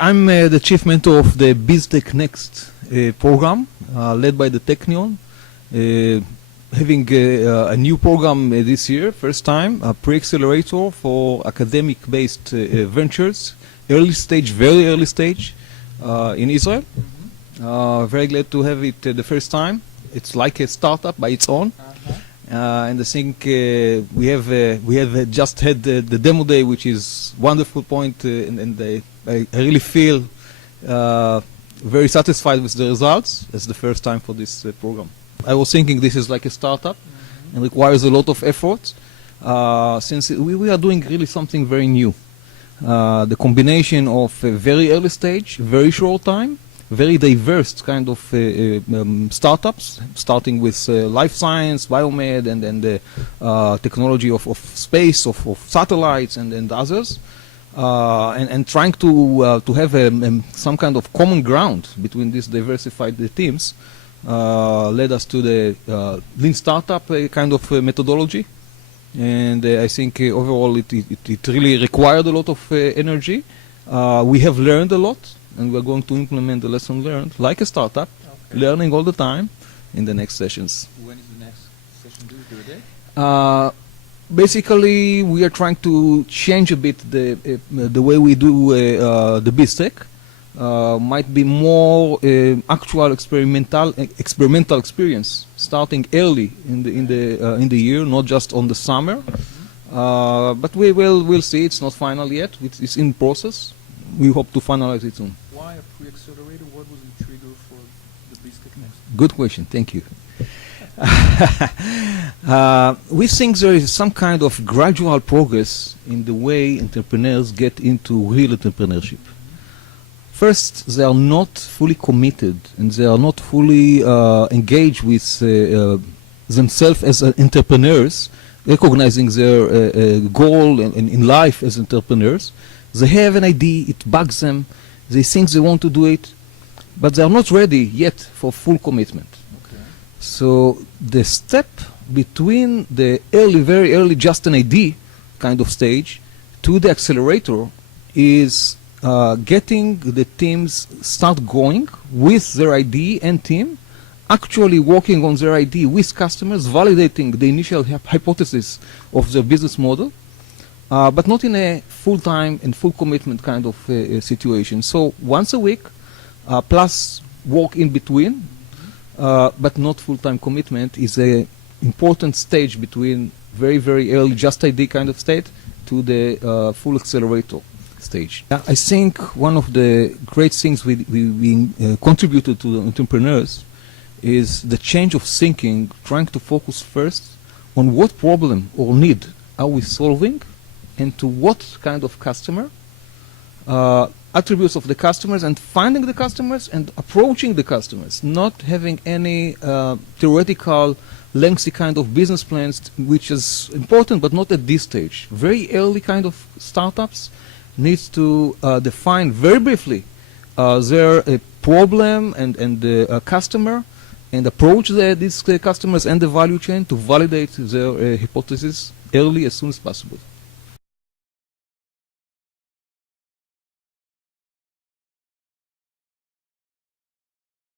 I'm the chief mentor of the BizTEC Next program, led by the Technion. Having a new program this year, first time, a pre-accelerator for academic-based ventures, early stage, very early stage, in Israel. Very glad to have it the first time. It's like a startup by its own. And I think we have just had the demo day, which is wonderful point, and I really feel very satisfied with the results. It's the first time for this program. I was thinking this is like a startup and requires a lot of effort, since we are doing really something very new. The combination of a very early stage, very short time, very diverse kind of startups, starting with life science, biomed, and then the technology of space, of satellites, and others, and trying to have some kind of common ground between these diversified teams, led us to the lean startup kind of methodology. And I think overall it really required a lot of energy. We have learned a lot, and we're going to implement the lesson learned like a startup, learning all the time in the next sessions. When is the next session due? Is there a date? Basically, we are trying to change a bit the way we do the BizTEC. Might be more actual experimental experience, starting early in the year, not just on the summer. But we'll see. It's not final yet. It's in process. We hope to finalize it soon. Why a pre-accelerator? What was the trigger for the BizTEC Next? Good question. Thank you. We think there is some kind of gradual progress in the way entrepreneurs get into real entrepreneurship. First, they are not fully committed and they are not fully engaged with themselves as entrepreneurs, recognizing their goal in life as entrepreneurs. They have an idea, it bugs them, they think they want to do it, but they are not ready yet for full commitment. Okay. So the step between the very early, just an idea kind of stage to the accelerator is getting the teams start going with their idea and team, actually working on their idea with customers, validating the initial hypothesis of their business model, but not in a full-time and full commitment kind of situation. So once a week, plus work in between, but not full-time commitment is an important stage between very early just idea kind of state to the full accelerator stage. I think one of the great things we contributed to the entrepreneurs is the change of thinking, trying to focus first on what problem or need are we solving and to what kind of customer, attributes of the customers, and finding the customers and approaching the customers, not having any theoretical lengthy kind of business plans, which is important but not at this stage. Very early kind of startups needs to define very briefly their problem and the customer, and approach these customers and the value chain to validate their hypothesis early as soon as possible.